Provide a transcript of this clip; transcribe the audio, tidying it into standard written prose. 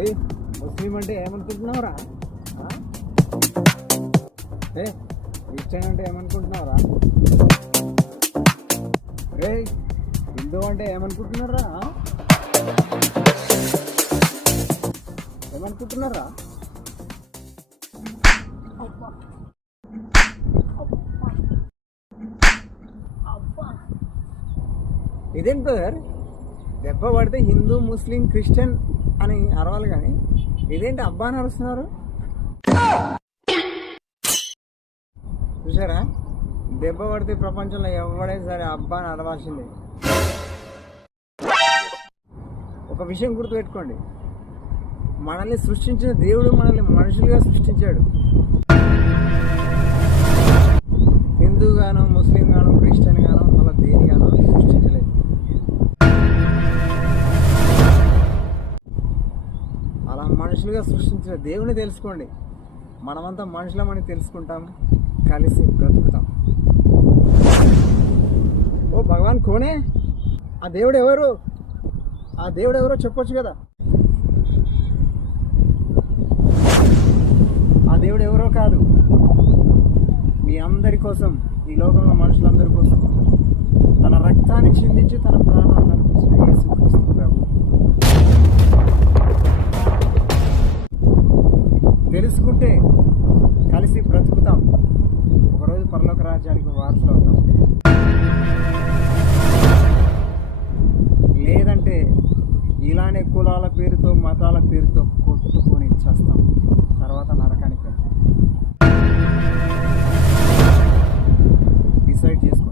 ఏ ముస్లిం అంటే ఏమనుకుంటున్నావురా? A Christian అంటే ఏమనుకుంటున్నావురా? రే హిందూ అంటే ఏమనుకుంటున్నారా? ఏమనుకుంటున్నారా? ఇదేంటి బ్రదర్, దెబ్బ పడితే హిందూ ముస్లిం క్రిస్టియన్ అని అరవాలి, కానీ ఇదేంటి అబ్బా అని అరుస్తున్నారు? చూసారా, దెబ్బ పడితే ప్రపంచంలో ఎవడైనా సరే అబ్బా అని అరవాల్సిందే. ఒక విషయం గుర్తుపెట్టుకోండి, మనల్ని సృష్టించిన దేవుడు మనల్ని మనుషులుగా సృష్టించాడు. హిందూ గానో ముస్లిం గానో క్రిస్టియన్ గానో మళ్ళీ దేని గానో సృష్టించలేదు. అలా మనుషులుగా సృష్టించిన దేవుని తెలుసుకోండి, మనమంతా మనుషులమని తెలుసుకుంటాం, కలిసి బ్రతుకుతాం. ఓ భగవాన్ కోనే, ఆ దేవుడు ఎవరు? ఆ దేవుడు ఎవరో చెప్పొచ్చు కదా. ఆ దేవుడు ఎవరో కాదు, మీ అందరి కోసం, ఈ లోకంలో మనుషులందరి కోసం తన రక్తాన్ని చిందించి తన ప్రాణాలను అర్పించిన యేసుక్రీస్తు ప్రభు. తెలుసుకుంటే కలిసి బ్రతుకుతాం, ఒకరోజు పరలోక రాజ్యానికి వారసులు అవుతాం. లేదంటే ఇలానే కులాల పేరుతో మతాల పేరుతో కొట్టుకొని చేస్తాం, తర్వాత నరకానికి వెళ్తాం. డిసైడ్ చేసుకో.